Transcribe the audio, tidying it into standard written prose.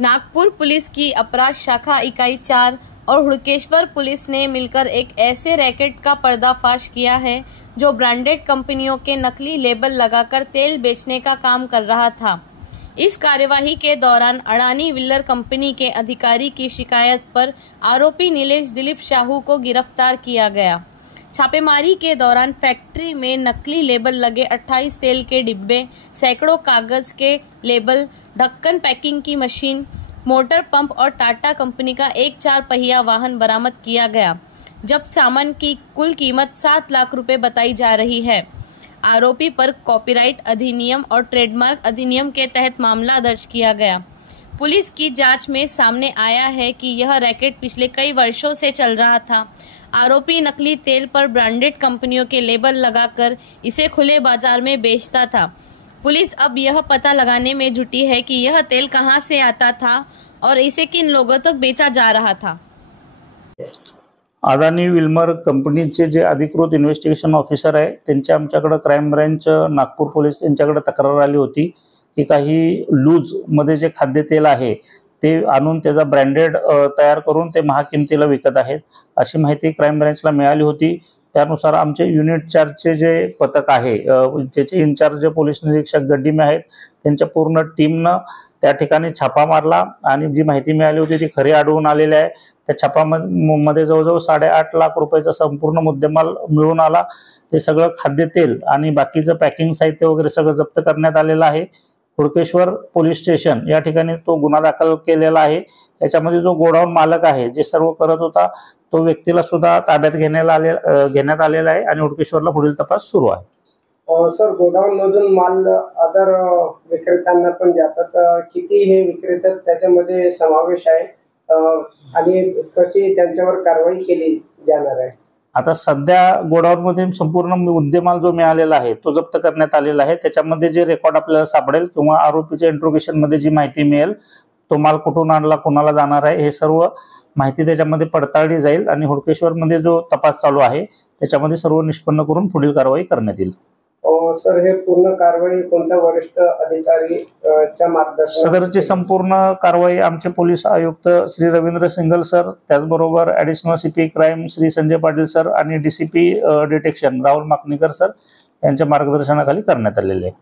Nagpur police की अपराध शाखा इकाई 4 और हुड़केश्वर पुलिस ने मिलकर एक ऐसे रैकेट का पर्दाफाश किया है जो ब्रांडेड कंपनियों के नकली लेबल लगाकर तेल बेचने का काम कर रहा था। इस कार्यवाही के दौरान अडानी विल्लर कंपनी के अधिकारी की शिकायत पर आरोपी नीलेश दिलीप शाहू को गिरफ्तार किया गया। छापेमारी के दौरान फैक्ट्री में नकली लेबल लगे 28 तेल के डिब्बे, सैकड़ों कागज के लेबल, ढक्कन पैकिंग की मशीन, मोटर पंप और टाटा कंपनी का एक 4 पहिया वाहन बरामद किया गया। जब्त सामान की कुल कीमत 7 लाख रुपए बताई जा रही है। आरोपी पर कॉपीराइट अधिनियम और ट्रेडमार्क अधिनियम के तहत मामला दर्ज किया गया। पुलिस की जांच में सामने आया है कि यह रैकेट पिछले कई वर्षों से चल रहा था। आरोपी नकली तेल पर ब्रांडेड कंपनियों के लेबल लगाकर इसे खुले बाजार में बेचता था। पुलिस अब यह पता लगाने में जुटी है कि यह तेल कहां से आता था और इसे किन लोगों तक बेचा जा रहा था। अडानी विल्मर कंपनीचे जे अधिकृत इन्व्हेस्टिगेशन ऑफिसर आहे त्यांच्या आमच्याकडे क्राइम ब्रांच नागपूर पोलीस यांच्याकडे तक्रार आली होती की काही लूज मध्ये जे खाद्यतेल आहे ते आणून त्याचा ब्रँडेड तयार करून ते महाकिमतीला विकत आहेत अशी माहिती क्राइम ब्रांचला मिळाली होती। त्यानुसार आमचे युनिट 4 चे जे पथक आहे ज्याचे इन्चार्ज पोलीस निरीक्षक गड्डीमे आहेत त्यांच्या पूर्ण टीमनं त्या ठिकाणी छापा मारला आणि जी माहिती मिळाली होती ती खरी आढळून आलेली आहे। त्या छापामध्ये जवळजवळ 8.5 लाख रुपयाचा संपूर्ण मुद्देमाल मिळून आला। ते सगळं खाद्यतेल आणि बाकीचं पॅकिंग साहित्य वगैरे सगळं जप्त करण्यात आलेलं आहे। हुडकेश्वर पोलीस स्टेशन या ठिकाणी तो गुन्हा दाखल केलेला आहे। याच्यामध्ये जो गोडाऊन मालक आहे जे सर्व करत होता तो व्यक्तीला सुद्धा ताब्यात घेण्यात आलेला आहे आणि हुडकेश्वरला पुढील तपास सुरू आहे। सर, गोडाऊन मधून माल अदर विक्रेत्यांना पण जातात, किती हे विक्रेते त्याच्यामध्ये समावेश आहे आणि कशी त्यांच्यावर कारवाई केली जाणार आहे? आता सध्या गोडाऊन मध्ये संपूर्ण मुद्देमाल जो मिळालेला आहे तो जप्त करण्यात आलेला आहे। त्याच्यामध्ये जे रेकॉर्ड आपल्याला सापडेल किंवा आरोपीच्या इंट्रोगेशन मध्ये जी माहिती मिळेल तो माल कुठून आणला, कोणाला जाणार आहे, हे सर्व माहिती त्याच्यामध्ये पडताळली जाईल आणि हुडकेश्वर मध्ये जो तपास चालू आहे त्याच्यामध्ये सर्व निष्पन्न करून पुढील कारवाई करण्यात येईल। सर, हे पूर्ण कारवाई कोणत्या वरिष्ठ अधिकारीच्या मार्गदर्शनाखाली? सदरची संपूर्ण कारवाई आमचे पोलीस आयुक्त श्री रवींद्र सिंगल सर, त्याचबरोबर additional CP crime Shri Sanjay Patil sir आणि DCP detection Rahul Makanikar sir यांच्या मार्गदर्शनाखाली करण्यात आलेले आहे।